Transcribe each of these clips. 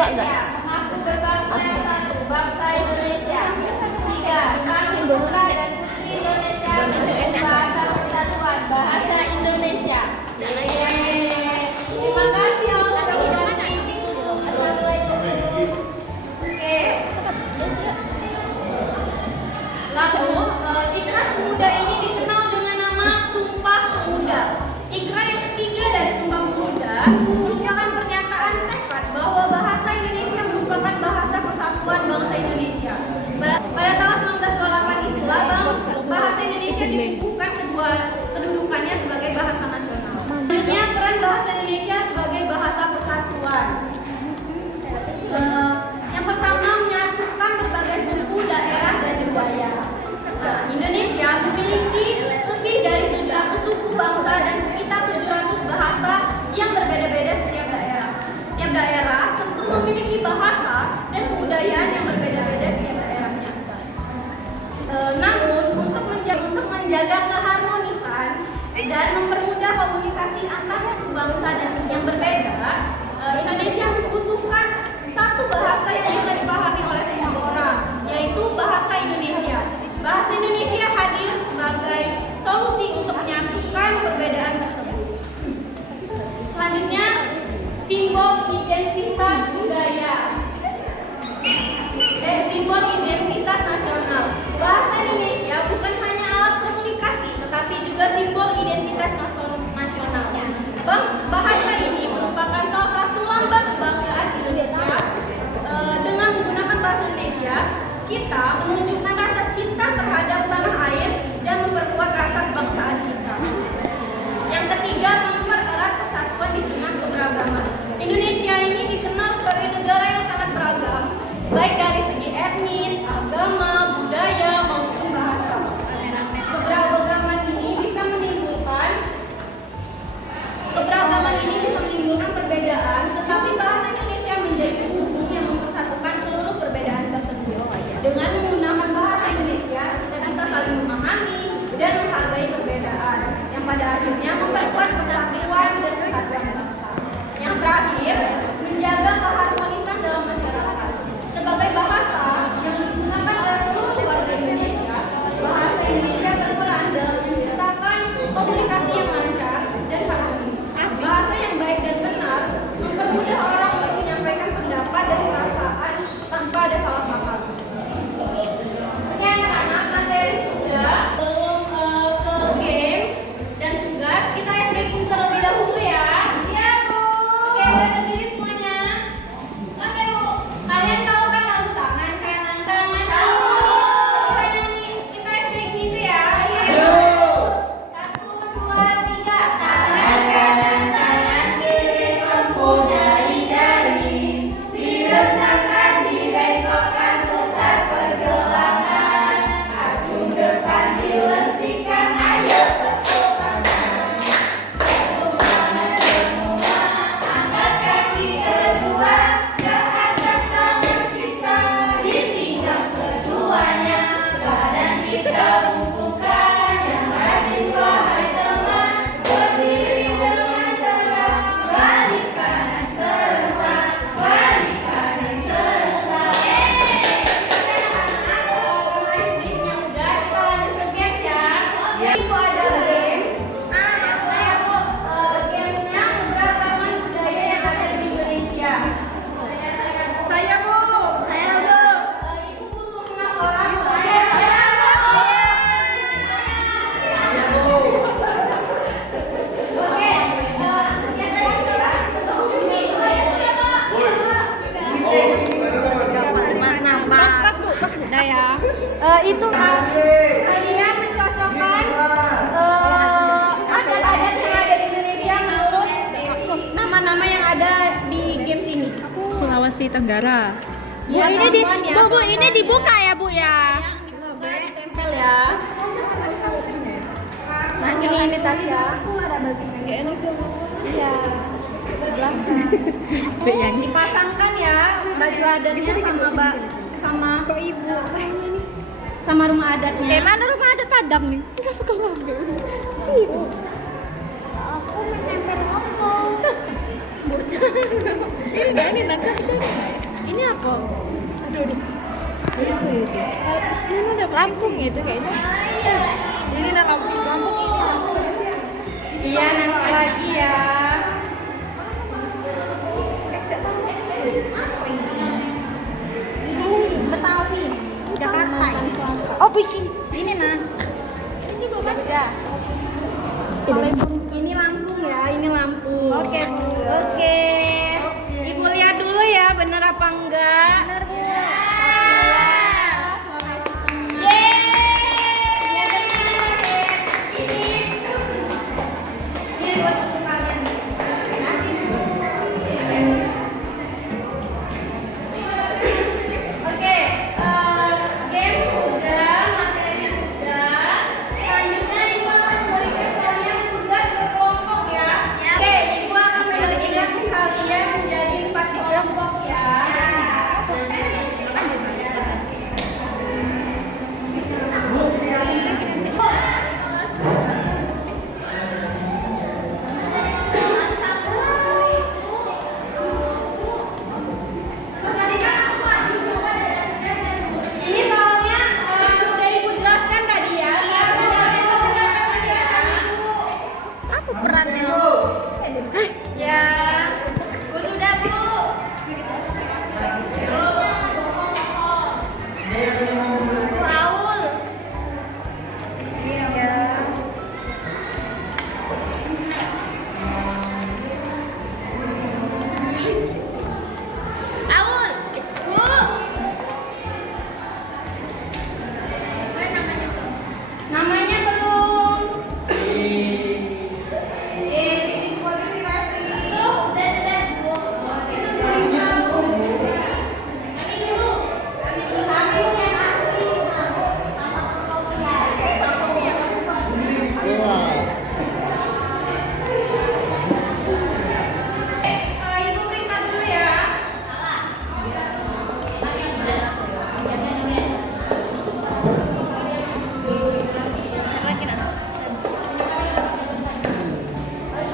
Indonesia. Mengaku berbangsa yang satu, bangsa Indonesia. 3. Kami putra dan putri Indonesia menjadi bahasa persatuan, bahasa Indonesia. Terima kasih Allah. Assalamualaikum. Oke. Lalu ikrar pemuda ini dikenal dengan nama Sumpah Pemuda. Ikrar yang ketiga dari Sumpah Pemuda merupakan pernyataan tekad bahwa bahasa Indonesia merupakan bahasa persatuan bangsa Indonesia. Pada tahun 1928 itulah bahasa Indonesia dikukuhkan kedudukannya sebagai bahasa nasional. Selanjutnya peran bahasa Indonesia sebagai bahasa persatuan. Yang pertama menyatukan berbagai suku, daerah, dan budaya. Indonesia memiliki lebih dari 700 suku bangsa dan sekitar 700 bahasa yang berbeda-beda setiap daerah. Setiap daerah tentu memiliki bahasa dan kebudayaan yang berbeda-beda setiap daerahnya. Namun untuk menjaga keharmonisan dan mempermudah komunikasi antar suku bangsa dan yang berbeda, Indonesia membutuhkan satu bahasa yang bisa dipahami oleh semua orang, yaitu bahasa Indonesia. Bahasa Indonesia hadir sebagai solusi untuk menyatukan perbedaan tersebut. Selanjutnya, simbol identitas budaya. Simbol identitas nasional. Bahasa Indonesia bukan hanya alat komunikasi, tetapi juga simbol identitas nasional. Bahasa ini merupakan salah satu lambang kebanggaan Indonesia. Dengan menggunakan bahasa Indonesia, kita menunjukkan rasa cinta terhadap tanah air dan memperkuat rasa kebangsaan kita. Yang ketiga, mempererat persatuan di tengah keberagaman. Indonesia ini dikenal sebagai negara yang sangat beragam, baik dari segi etnis, agama, budaya, maupun bahasa. Keberagaman ini bisa menimbulkan perbedaan, tetapi bahasa Indonesia menjadi penghubung yang mempersatukan seluruh perbedaan tersebut. Dengan menggunakan bahasa Indonesia, kita bisa saling memahami dan menghargai perbedaan, yang pada akhirnya memperkuat persatuan dan kesatuan bangsa. Yang terakhir, menjaga keharmonisan dalam masyarakat. Sebagai bahasa yang digunakan oleh seluruh warga Indonesia, bahasa Indonesia berperan dalam menciptakan komunikasi yang lancar dan harmonis. Bahasa yang baik dan benar mempermudah orang untuk menyampaikan pendapat dan perasaan tanpa ada salah paham. Oke anak-anak, materi sudah, belum ke games dan tugas, kita icebreaking terlebih dahulu ya. Iya Bu. Oke, udah berdiri semuanya. Oke Bu. Kalian tahu kan lagu tangan kanan tangan? Tahu. Kita nyanyi, kita icebreaking itu ya. Iya. 1, 2, 3. Tangan kanan tangan kiri mempunyai jari, direntangkan dibengkokkan putar pergelangan, acung depan dilentikan, ayo tepuk tangan. Tepuk tangan semua, angkat kaki kedua ke atas tangan kita, di pinggang keduanya badan kita bungkukkan. Yang rajin wahai teman, berdiri dengan tegak, balik kanan serentak, balik kanan serentak. Sama istrinya udah, kita lanjut ke games ya. Ibu ada games. Gamesnya keberagaman budaya yang ada di Indonesia. Saya Bu. Saya Bu. Ibu butuh 6 orang. Oke, antusias aja ya. Udah ya. Itu hadiah mencocokkan adat-adat yang ada di Indonesia menurut nama-nama yang ada di games ini. Sulawesi Tenggara. Ya, Bu, ini gampang ya, Bu, ini gampang dibuka ya Bu ya. Tempel ya. Nah, ini Tasya. Aku ada bagian. Iya. Yang Dipasangkan ya baju adatnya sama kok ibu sama rumah adatnya. mana rumah adat Padang nih? Kenapa kau ngambil? Sini. Aku menempel ngomong. ini nanti ini apa? Aduh. Ini apa itu? Ini ada Lampung itu kayaknya. Ini Lampung ini. Iya, nanti lagi ya. Betawi, Jakarta ini. Oh, Piki. Ini nah. Ini juga kan? Ya. Ini Lampung ya, ini Lampung. Oke, Bu. Oke. Ibu lihat dulu ya, bener apa enggak? Benar, Bu. Apa perannya? Ya. Bu sudah, Bu. Bu Aul. Iya. Aul. Bu. Namanya belum. Namanya belum. Tuh, Z Bu. Ini dulu. Kami yang asli. Ibu periksa dulu ya.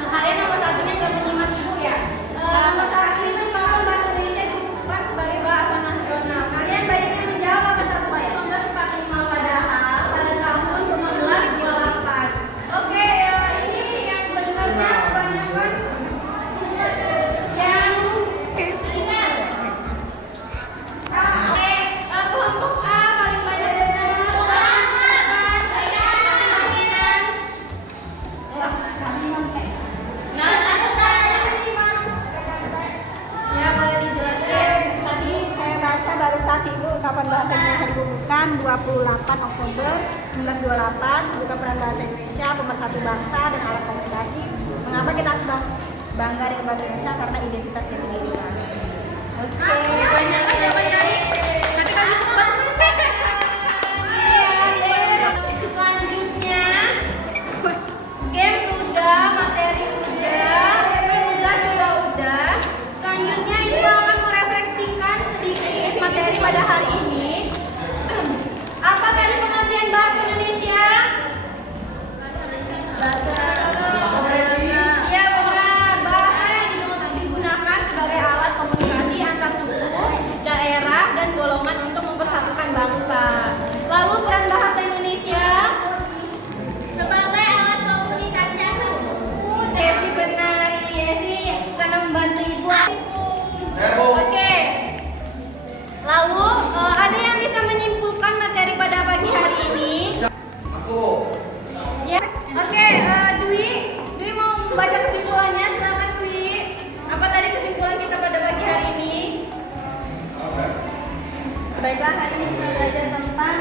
Kalian nomor satunya nggak menyimak ibu ya. Nomor satu itu mengapa bahasa Indonesia ditentukan sebagai bahasa nasional. Kalian baiknya menjawab bahasa 1945 padahal pada tahun 1928. Oke, ini yang benernya kebanyakan yang kelompok A paling banyak benar. Ya, boleh dijelaskan. Tadi saya baca baru saat itu ungkapan bahasa Indonesia dibukukan 28 Oktober 1928 sebagai peran bahasa Indonesia, pemersatu bangsa dan alat komunikasi. Mengapa kita harus bangga dengan bahasa Indonesia? Karena identitas jati diri kami. Oke, banyak aja menarik. Nanti kami sempat. Selanjutnya, game sudah, materi udah, tugas juga udah. Selanjutnya ibu akan merefleksikan sedikit materi pada hari ini. Apa tadi pengertian bahasa Indonesia? Ya benar, bahasa yang digunakan sebagai alat komunikasi antar suku, daerah, dan golongan untuk mempersatukan bangsa. Lalu peran bahasa Indonesia? Sebagai alat komunikasi antar suku Ya sih benar, iya sih karena membantu ibu. Oke. Lalu ada yang bisa menyimpulkan materi pada pagi hari ini? Ya. Oke, Dwi mau baca kesimpulannya, silakan Dwi. Apa tadi kesimpulan kita pada pagi hari ini? Baiklah, hari ini kita belajar tentang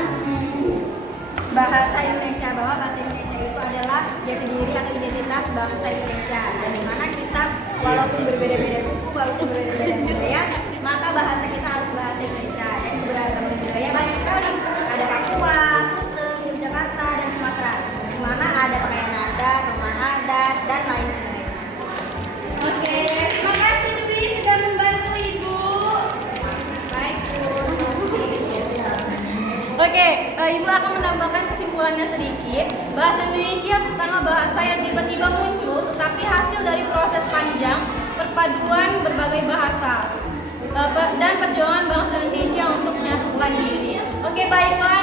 bahasa Indonesia, bahwa bahasa Indonesia itu adalah jati diri atau identitas bangsa Indonesia. Dan di mana kita walaupun berbeda-beda suku, walaupun berbeda-beda budaya, maka bahasa kita harus bahasa Indonesia. Dan keberagaman budaya banyak sekali. Ada Papua, Sulteng, Yogyakarta, dan Sumatera. Di mana ada pakaian adat, rumah adat, dan lain sebagainya. Oke, terima kasih Dwi sudah membantu ibu. Baik, Bu. Oke, ibu akan menambahkan kesimpulannya sedikit. Bahasa Indonesia bukanlah bahasa yang tiba-tiba muncul, tetapi hasil dari proses panjang perpaduan berbagai bahasa dan perjuangan bangsa Indonesia untuk menyatukan diri. Oke, baiklah.